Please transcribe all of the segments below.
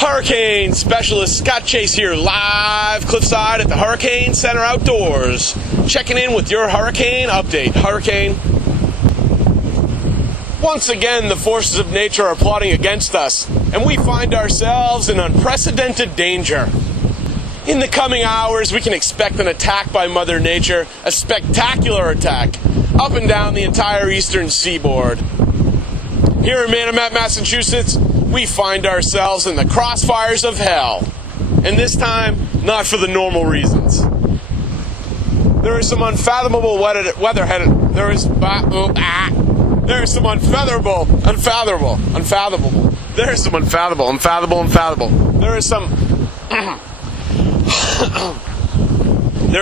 Hurricane Specialist Scott Chase here, live Cliffside at the Hurricane Center Outdoors. Checking in with your hurricane update. Hurricane. Once again, the forces of nature are plotting against us, and we find ourselves in unprecedented danger. In the coming hours, we can expect an attack by Mother Nature, a spectacular attack, up and down the entire eastern seaboard. Here in Manomet, Massachusetts, we find ourselves in the crossfires of hell. And this time, not for the normal reasons. There is some unfathomable weatherhead. There is some unfathomable. There is some unfathomable. There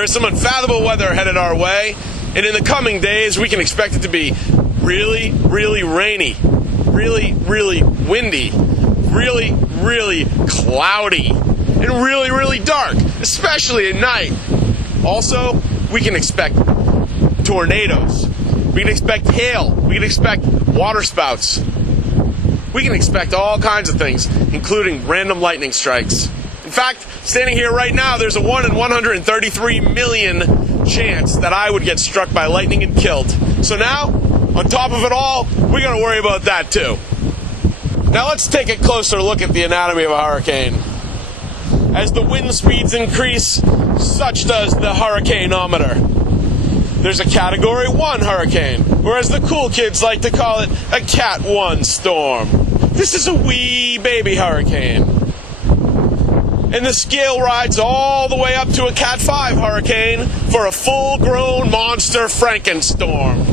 is some unfathomable weather headed our way, and in the coming days, we can expect it to be really, really rainy, really, really windy, really, really cloudy, and really, really dark, especially at night. Also, we can expect tornadoes. We can expect hail. We can expect water spouts. We can expect all kinds of things, including random lightning strikes. In fact, standing here right now, there's a 1 in 133 million chance that I would get struck by lightning and killed. So now, on top of it all, we're going to worry about that too. Now let's take a closer look at the anatomy of a hurricane. As the wind speeds increase, such does the hurricaneometer. There's a Category 1 hurricane, or as the cool kids like to call it, a Cat 1 storm. This is a wee baby hurricane. And the scale rides all the way up to a Cat 5 hurricane for a full-grown monster Frankenstorm.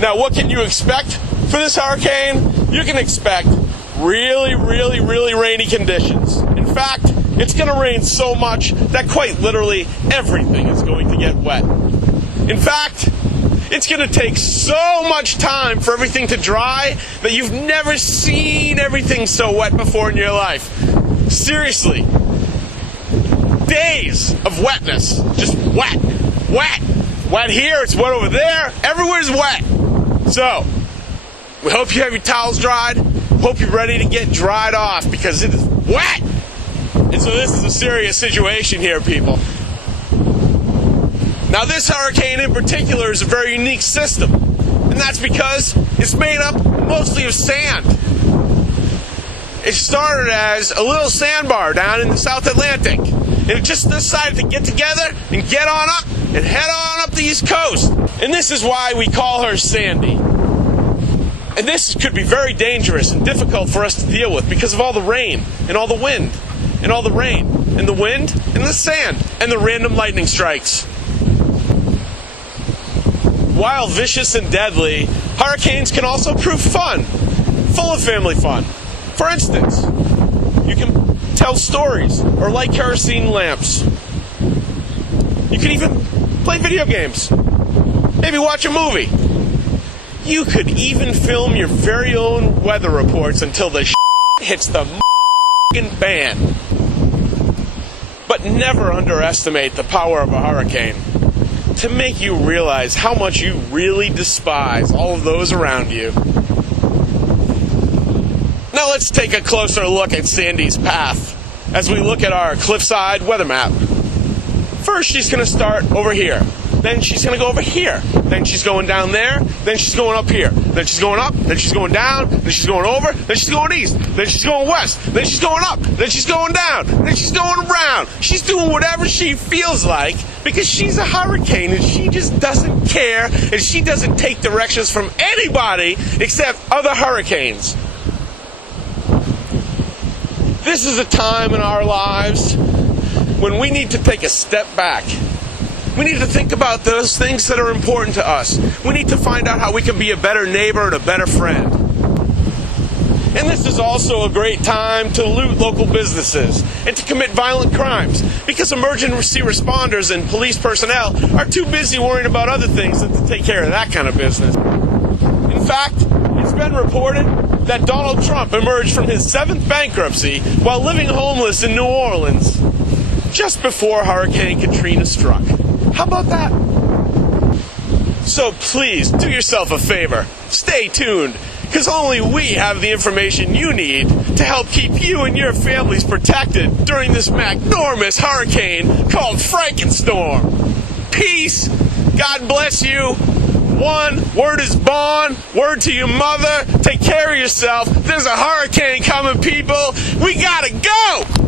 Now, what can you expect for this hurricane? You can expect really, really, really rainy conditions. In fact, it's going to rain so much that quite literally everything is going to get wet. In fact, it's going to take so much time for everything to dry that you've never seen everything so wet before in your life. Seriously. Days of wetness. Just wet. Wet. Wet here, it's wet over there. Everywhere's wet. So, we hope you have your towels dried. Hope you're ready to get dried off because it is wet. And so this is a serious situation here, people. Now, this hurricane in particular is a very unique system. And that's because it's made up mostly of sand. It started as a little sandbar down in the South Atlantic. And it just decided to get together and get on up and head on up the East Coast. And this is why we call her Sandy. And this could be very dangerous and difficult for us to deal with because of all the rain and all the wind and all the rain and the wind and the sand and the random lightning strikes. While vicious and deadly, hurricanes can also prove fun, full of family fun. For instance, you can tell stories or light kerosene lamps. You can even play video games. Maybe watch a movie. You could even film your very own weather reports until the hits the fan. But never underestimate the power of a hurricane to make you realize how much you really despise all of those around you. Now let's take a closer look at Sandy's path as we look at our Cliffside weather map. First, she's going to start over here. Then she's going to go over here. Then she's going down there. Then she's going up here. Then she's going up. Then she's going down. Then she's going over. Then she's going east. Then she's going west. Then she's going up. Then she's going down. Then she's going around. She's doing whatever she feels like because she's a hurricane and she just doesn't care and she doesn't take directions from anybody except other hurricanes. This is a time in our lives when we need to take a step back. We need to think about those things that are important to us. We need to find out how we can be a better neighbor and a better friend. And this is also a great time to loot local businesses and to commit violent crimes because emergency responders and police personnel are too busy worrying about other things than to take care of that kind of business. In fact, it's been reported that Donald Trump emerged from his 7th bankruptcy while living homeless in New Orleans just before Hurricane Katrina struck. How about that? So please, do yourself a favor. Stay tuned, because only we have the information you need to help keep you and your families protected during this magnormous hurricane called Frankenstorm. Peace. God bless you. One, word is bond. Word to your mother. Take care of yourself. There's a hurricane coming, people. We gotta go.